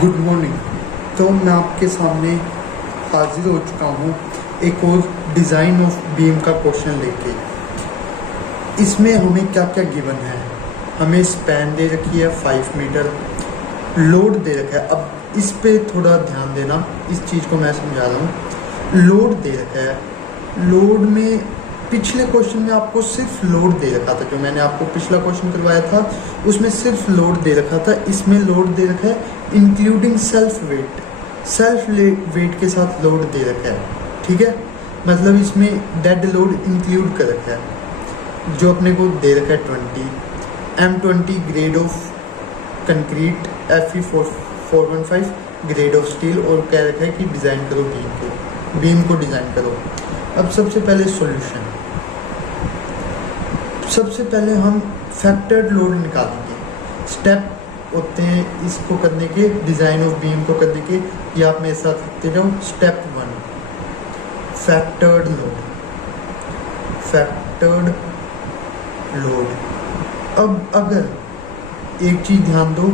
Good morning. तो मैं आपके सामने हाजिर हो चुका हूँ एक और डिज़ाइन ऑफ बीम का क्वेश्चन लेके। इसमें हमें क्या क्या गिवन है। हमें स्पैन दे रखी है 5 मीटर, लोड दे रखा है। अब इस पे थोड़ा ध्यान देना, इस चीज़ को मैं समझा रहा हूँ। लोड दे रखा है। लोड में पिछले क्वेश्चन में आपको सिर्फ लोड दे रखा था, जो मैंने आपको पिछला क्वेश्चन करवाया था उसमें सिर्फ लोड दे रखा था। इसमें लोड दे रखा है including self weight, self weight के साथ लोड दे रखा है। ठीक है, मतलब इसमें डेड लोड इंक्लूड कर रखा है, जो अपने को दे रखा है 20 M20 grade of concrete, FE 415 grade of steel, और कह रखा है कि डिज़ाइन करो बीम को डिज़ाइन करो। अब सबसे पहले सॉल्यूशन, सबसे पहले हम फैक्टर्ड लोड निकालेंगे। स्टेप होते हैं इसको करने के, डिज़ाइन ऑफ बीम को करने के। ये आप मेरे साथ लिखते जाओ। Step 1 factored load, factored load. अब अगर एक चीज़ ध्यान दो,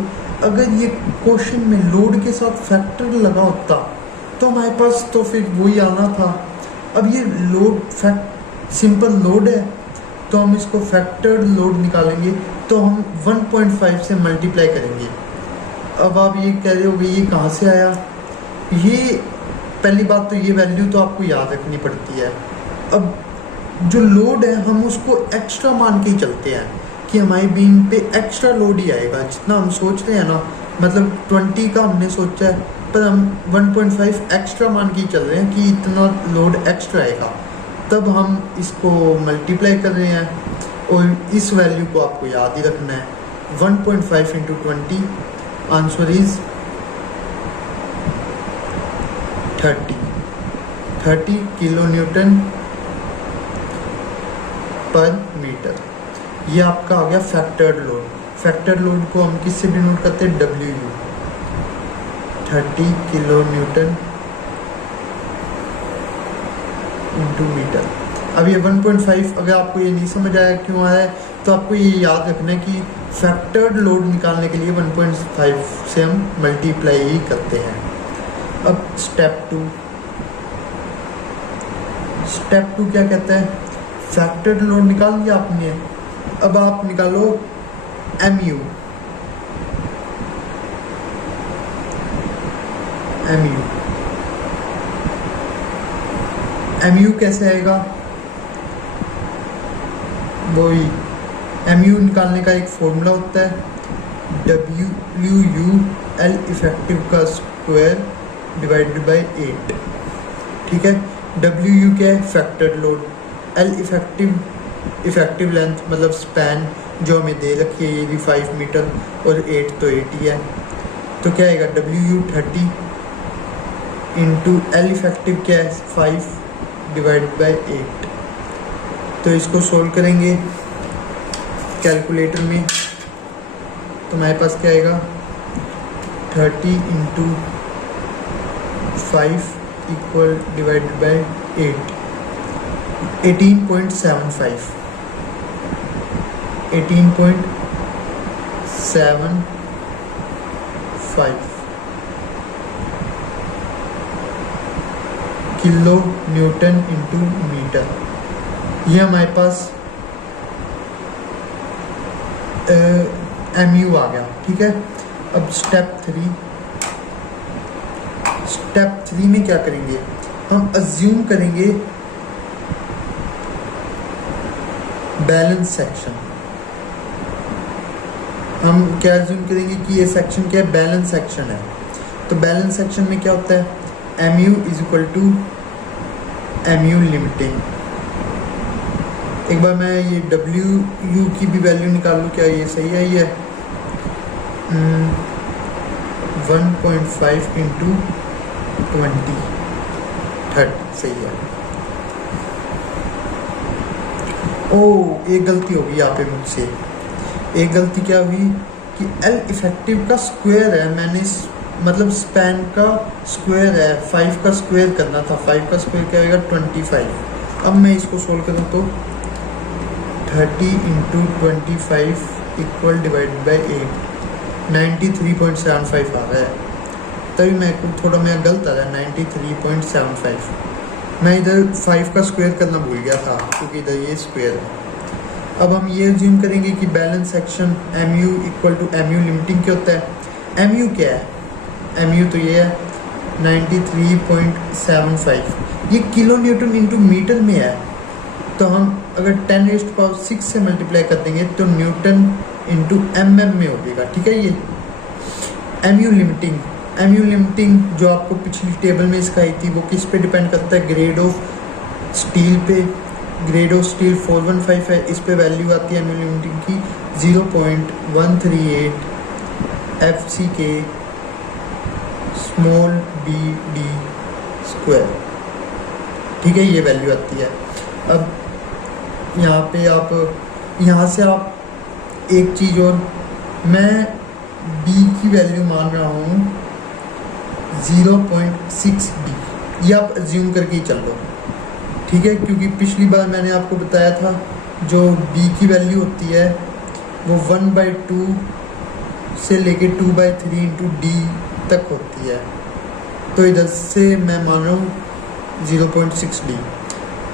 अगर ये क्वेश्चन में लोड के साथ फैक्टर लगा होता तो हमारे पास तो फिर वही आना था। अब ये लोड सिंपल लोड है, तो हम इसको फैक्टर्ड लोड निकालेंगे तो हम 1.5 से मल्टीप्लाई करेंगे। अब आप ये कह रहे हो कि ये कहाँ से आया। ये पहली बात तो ये वैल्यू तो आपको याद रखनी पड़ती है। अब जो लोड है हम उसको एक्स्ट्रा मान के ही चलते हैं कि हमारी बीम पे एक्स्ट्रा लोड ही आएगा जितना हम सोच रहे हैं ना। मतलब 20 का हमने सोचा है, पर हम 1.5 एक्स्ट्रा मान के ही चल रहे हैं कि इतना लोड एक्स्ट्रा आएगा, तब हम इसको मल्टीप्लाई कर रहे हैं। और इस वैल्यू को आपको याद ही रखना है। 1.5 into 20, answer is 30 kilo Newton पर मीटर। ये आपका आ गया फैक्टर्ड लोड। फैक्टर्ड लोड को हम किससे डिनोट करते हैं? WU, 30 kilo newton into metre. अब ये 1.5 अगर आपको ये नहीं समझ आया क्यों आया है, तो आपको ये याद रखना है कि फैक्टर्ड लोड निकालने के लिए 1.5 से हम मल्टीप्लाई ही करते हैं। अब स्टेप 2 क्या कहता है? फैक्टर्ड लोड निकाल दिया आपने, अब आप निकालो MU। MU कैसे आएगा? वही MU निकालने का एक फॉर्मूला होता है, WU L इफेक्टिव का स्क्वायर डिवाइडेड बाय 8। ठीक है, WU क्या है? Factored load. L effective length मतलब स्पैन जो हमें दे रखी है, ये भी 5 मीटर, और 8 तो 8 ही है। तो क्या आएगा? WU 30 इंटू L इफेक्टिव क्या है? 5 डिवाइड बाई 8। तो इसको सोल्व करेंगे कैलकुलेटर में, तो हमारे पास क्या आएगा? 30 into 5 equal divided by 8, 18.75 kilo newton into metre. ये हमारे पास MU आ गया। ठीक है, अब स्टेप 3 में क्या करेंगे? हम अज्यूम करेंगे बैलेंस सेक्शन। हम क्या अज्यूम करेंगे कि ये सेक्शन क्या है? बैलेंस सेक्शन है। तो बैलेंस सेक्शन में क्या होता है? MU is equal to MU limiting. एक बार मैं ये WU की भी वैल्यू निकाल लूँ, क्या ये सही है? ये 1.5 इंटू 20, 30 सही है। एक गलती होगी यहाँ पे मुझसे। एक गलती क्या हुई कि L इफेक्टिव का स्क्वायर है, मैंने मतलब स्पैन का स्क्वायर है, 5 का स्क्वायर करना था। 5 का स्क्वायर क्या आएगा? 25। अब मैं इसको सोल्व करूँ तो 30 इंटू 25 इक्वल डिवाइड बाई 8, 93.75 आ रहा है। तभी मैं गलत आ रहा 93.75। मैं इधर 5 का स्क्वायर करना भूल गया था क्योंकि इधर ये स्क्वायर है। अब हम ये अज्यूम करेंगे कि balance section mu equal to mu limiting क्या होता है। mu क्या है, mu तो ये है 93.75, ये किलो न्यूटन इंटू मीटर में है। तो हम अगर 10⁶ से मल्टीप्लाई कर देंगे तो न्यूटन इंटू mm में हो जाएगा। ठीक है, ये mu लिमिटिंग जो आपको पिछली टेबल में इसका आई थी वो किस पे डिपेंड करता है, ग्रेड ऑफ स्टील पे। ग्रेड ऑफ स्टील 415 है, इस पे वैल्यू आती है mu लिमिटिंग की 0.138 FCK स्मॉल bd स्क्वायर। ठीक है, ये वैल्यू आती है। अब यहाँ से आप एक चीज़ और, मैं b की वैल्यू मान रहा हूँ 0.6d, ये आप एज्यूम करके ही चल लो। ठीक है, क्योंकि पिछली बार मैंने आपको बताया था जो b की वैल्यू होती है वो 1/2 से लेके 2/3 इंटू d तक होती है। तो इधर से मैं मान रहा हूँ 0.6d।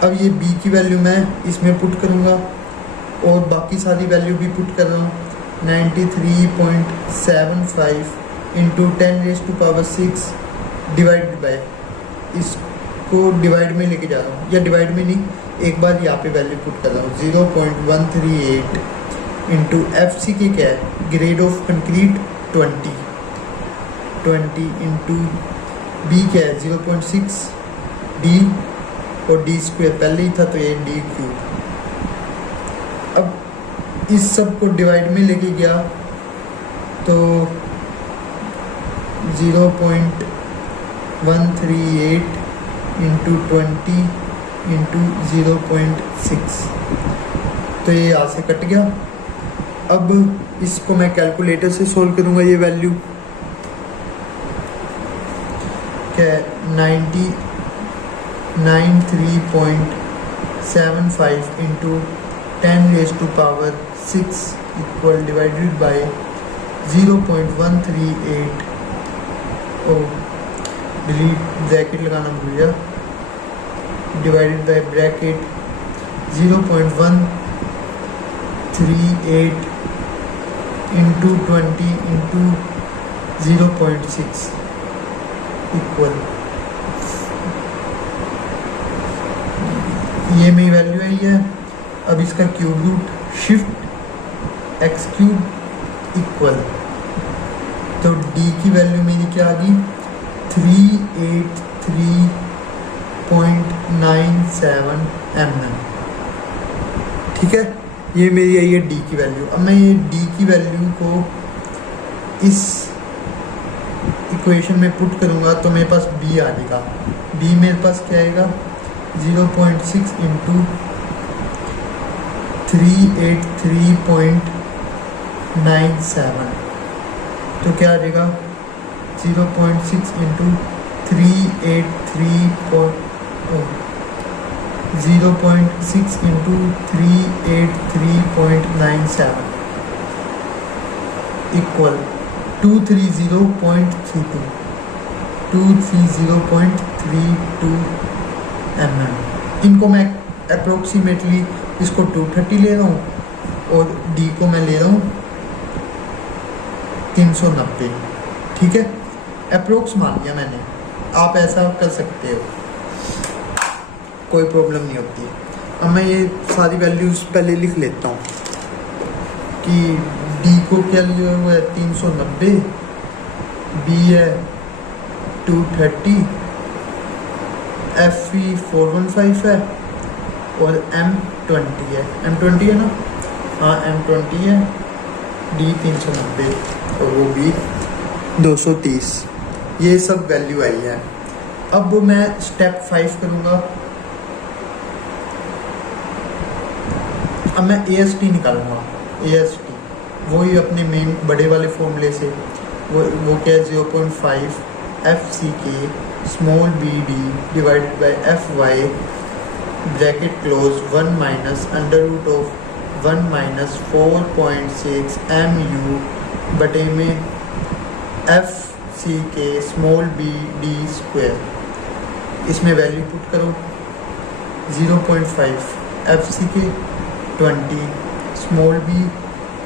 अब ये b की वैल्यू मैं इसमें पुट करूँगा और बाकी सारी वैल्यू भी पुट कर रहा हूँ। 93.75 इंटू 10⁶ डिवाइडेड बाय, इसको डिवाइड में लेके जा रहा हूँ, या डिवाइड में नहीं, एक बार यहाँ पे वैल्यू पुट कर रहा हूँ। 0.138 इंटू FCK क्या है, grade of concrete 20 into b क्या है 0.6d और d स्क्वायर पहले ही था तो ये d क्यूब। अब इस सब को डिवाइड में लेके गया तो 0.138 इंटू 20 इंटू 0.6, तो ये यहाँ से कट गया। अब इसको मैं कैलकुलेटर से सोल्व करूँगा। ये वैल्यू क्या है 93.75 इंटू 10⁶ इक्वल डिवाइडेड बाय 0.138 और डिलीट ब्रैकेट लगाना भूल गया, divided by bracket 0.138 into 20 into 0.6 equal, ये मेरी वैल्यू आई है। अब इसका cube root shift x³ equal, तो d की वैल्यू मेरी क्या आ गई 383.97 mm। ठीक है, ये मेरी आई है d की वैल्यू। अब मैं ये d की वैल्यू को इस इक्वेशन में पुट करूँगा तो मेरे पास b आ जाएगा। b मेरे पास क्या आएगा 0.6 इंटू 383.97, तो क्या आ जाएगा 0.6 इंटू 383.97 इक्वल 230.32 mm। इनको मैं अप्रोक्सीमेटली इसको 230 ले रहा हूँ और d को मैं ले रहा हूँ 390। ठीक है, अप्रोक्स मान लिया मैंने, आप ऐसा कर सकते हो, कोई प्रॉब्लम नहीं होती। अब मैं ये सारी वैल्यूज़ पहले लिख लेता हूँ कि d को क्या लिया हुआ है 390, b है 230, FE 415 है और M20 है। M20 है ना, हाँ M20 है, D 390 और वो भी 230। ये सब वैल्यू आई है। अब मैं स्टेप 5 करूँगा। अब मैं AST निकालूंगा। AST वही अपने मेन बड़े वाले फॉर्मूले से, वो क्या है 0.5 FCK small bd divided by FY bracket close 1 minus under root of 1 minus 4.6 mu बटे में FCK C K small B D square, इसमें वैल्यू पुट करो 0.5, F C K 20, small B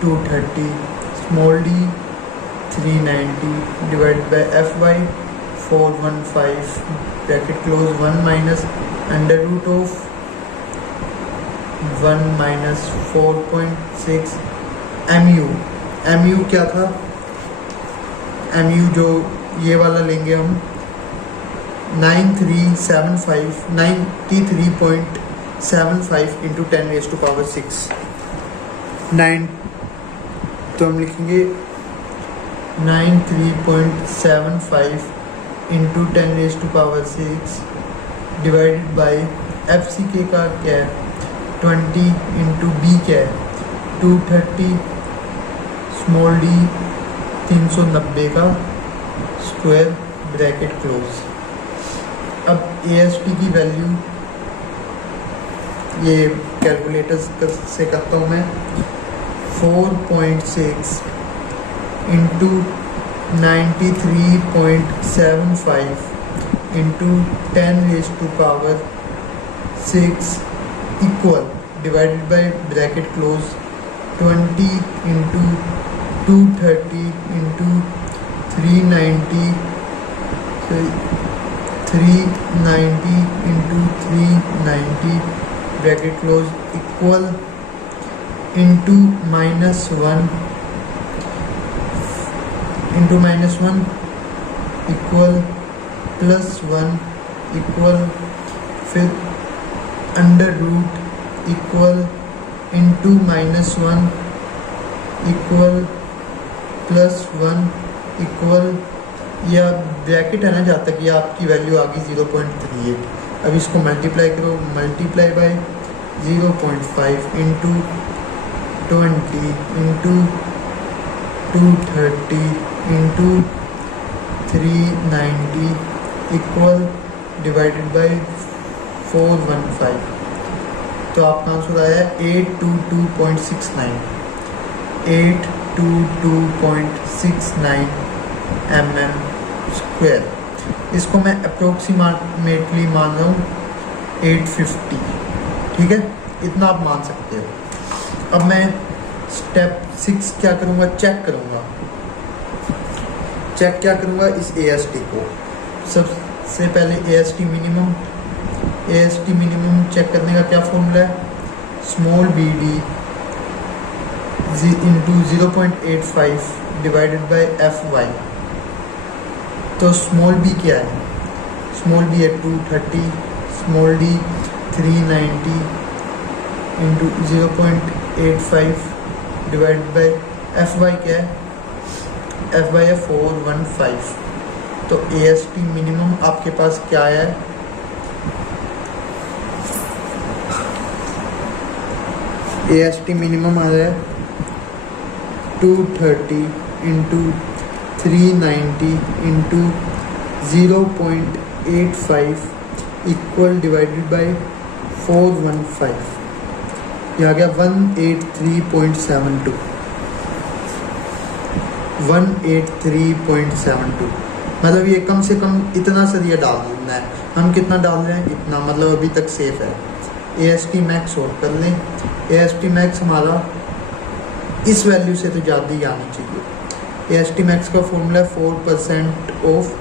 230, small D 390 divided by F Y 415 bracket close 1 minus under root of 1 minus 4.6 MU क्या था, MU जो ये वाला लेंगे हम 93.75 इंटू 10⁻6 9, तो हम लिखेंगे 93.75 into 10⁻6 divided by F C K का क्या है 20 इंटू बी क्या है 230, स्मॉल डी 390 का स्क्वायर ब्रैकेट क्लोज। अब ए एस टी की वैल्यू ये कैलकुलेटर से करता हूँ मैं 4.6 into 93.75 into 10⁻6 equal divided by bracket close 20 into 230 into 390 into 390 bracket close equal into -1 equal +1 equal फिर under root equal into -1 equal +1 equal, या ब्रैकेट है ना जहाँ तक ये आपकी वैल्यू आ गई 0.38। अब इसको मल्टीप्लाई करो, multiply by 0.5 into 20 into 230 into 390 equal divided bye 415, तो आपका आंसर आया 822.69 mm स्क्वायर। इसको मैं अप्रोक्सीमेटली मान रहा हूँ 850, ठीक है, इतना आप मान सकते हो। अब मैं स्टेप 6 क्या करूँगा, चेक क्या करूँगा इस ए एस टी को। सबसे पहले A S T minimum check करने का क्या फॉर्मूला है, small B D into 0.85 divided by F Y. तो स्मॉल बी क्या है, स्मॉल बी है 230, small D 390 into 0.85 divided by F Y क्या है, एफ वाई है 415। तो ए एस टी मिनिमम आपके पास क्या है, ए एस टी मिनिमम आ रहा है 230 into 390 into 0.85 equal divided bye 415, यह आ गया 183.72। मतलब ये कम से कम इतना सरिया डालना है। हम कितना डाल रहे हैं, इतना, मतलब अभी तक सेफ है। ए एस टी मैक्स और कर लें, ए एस टी मैक्स हमारा इस वैल्यू से तो ज़्यादा ही आनी चाहिए। ए एस टी मैक्स का फॉर्मूला है 4% of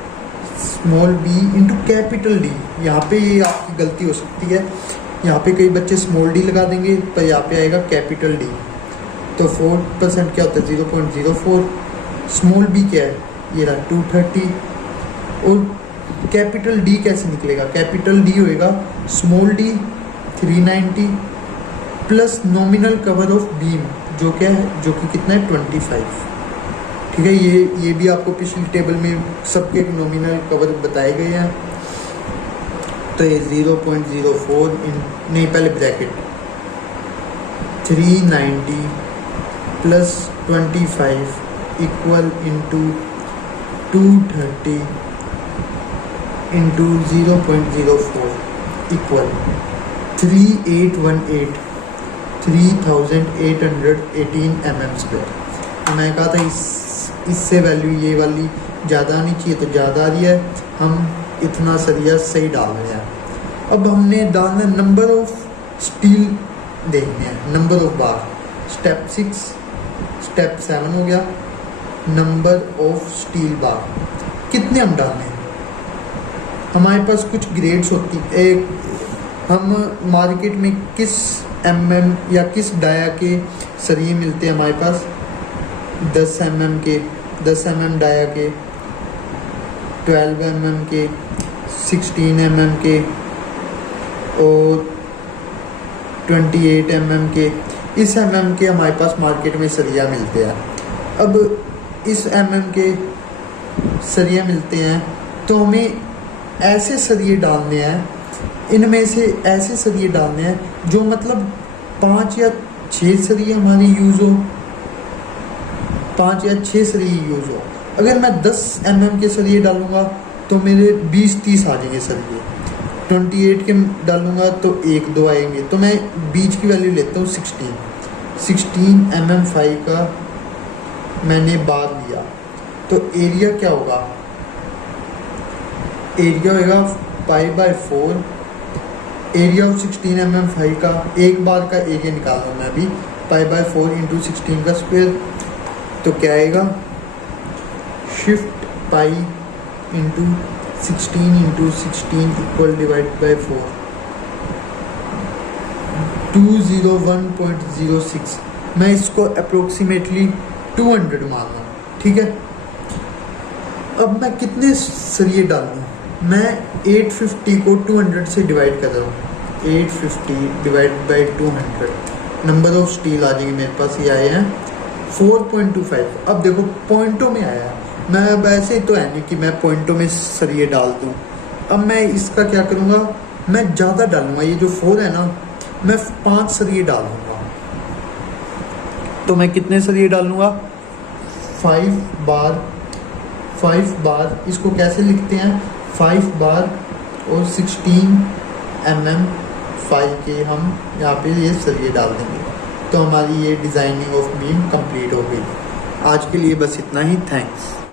small B into capital D. यहाँ पे ये आपकी गलती हो सकती है, यहाँ पे कई बच्चे स्मॉल डी लगा देंगे पर यहाँ पे आएगा कैपिटल डी। तो 4% क्या होता है 0.04, स्मॉल बी क्या है ये रहा 230, और कैपिटल डी कैसे निकलेगा, कैपिटल डी होएगा small D 390 plus nominal cover of beam जो क्या है, जो कि कितना है 25। ठीक है, ये भी आपको पिछली टेबल में सबके नॉमिनल कवर बताए गए हैं। तो ये 0.04 नहीं, पहले bracket 390 plus 25 equal into 230 into 0.04 equal 3818 mm²। मैंने कहा था इससे वैल्यू ये वाली ज़्यादा आनी चाहिए तो ज़्यादा आ रही है, हम इतना सरिया सही डाल रहे हैं। अब हमने डालना नंबर ऑफ स्टील देखने हैं, number of bar. Step 6 step 7 हो गया, नंबर ऑफ स्टील बार कितने हम डालने हैं। हमारे पास कुछ ग्रेड्स होती, एक हम मार्केट में किस mm या किस डाया के सरिये मिलते हैं हमारे पास, 10 mm के, 10 mm डाया के, 12 mm के, 16 mm के और 28 mm के। इस mm के हमारे पास मार्केट में सरिया मिलते हैं। अब इस mm के सरिया मिलते हैं तो हमें ऐसे सरिये डालने हैं, इनमें से ऐसे सरिये डालने हैं जो मतलब 5 या 6 सरिये हमारी यूज़ हो, 5 या 6 सरिये यूज़ हो। अगर मैं 10 mm के सरिये डालूँगा तो मेरे 20-30 आ जाएंगे सरिये, 28 के डालूँगा तो 1-2 आएंगे। तो मैं बीच की वैल्यू लेता हूँ 16 mm5 का मैंने बार लिया, तो एरिया क्या होगा, एरिया होगा π/4। एरिया ऑफ 16 mm5 का, एक बार का एरिया निकाल रहा हूँ मैं अभी, π/4 × 16 का स्क्वायर, तो क्या आएगा, shift pi into 16 equal divide by 4, 201.06। मैं इसको अप्रोक्सीमेटली 200 मान रहा हूँ, ठीक है। अब मैं कितने सरिये डालूँ, मैं 850 को 200 से डिवाइड कर रहा हूँ, 850 divide by 200, number of steel आ जाएंगे मेरे पास, ये आए हैं 4.25। अब देखो पॉइंटों में आया है, मैं अब ऐसे तो है नहीं कि मैं पॉइंटों में सरिये डाल दूँ। अब मैं इसका क्या करूँगा, मैं ज़्यादा डालूँगा, ये जो 4 है ना, मैं 5 सरिये डालूँगा। तो मैं कितने सरिये डालूँगा, 5 बार, इसको कैसे लिखते हैं, 5 बार और 16 mm5 के हम यहाँ पे ये सरिये डाल देंगे, तो हमारी ये डिज़ाइनिंग ऑफ बीम कंप्लीट हो गई। आज के लिए बस इतना ही, थैंक्स।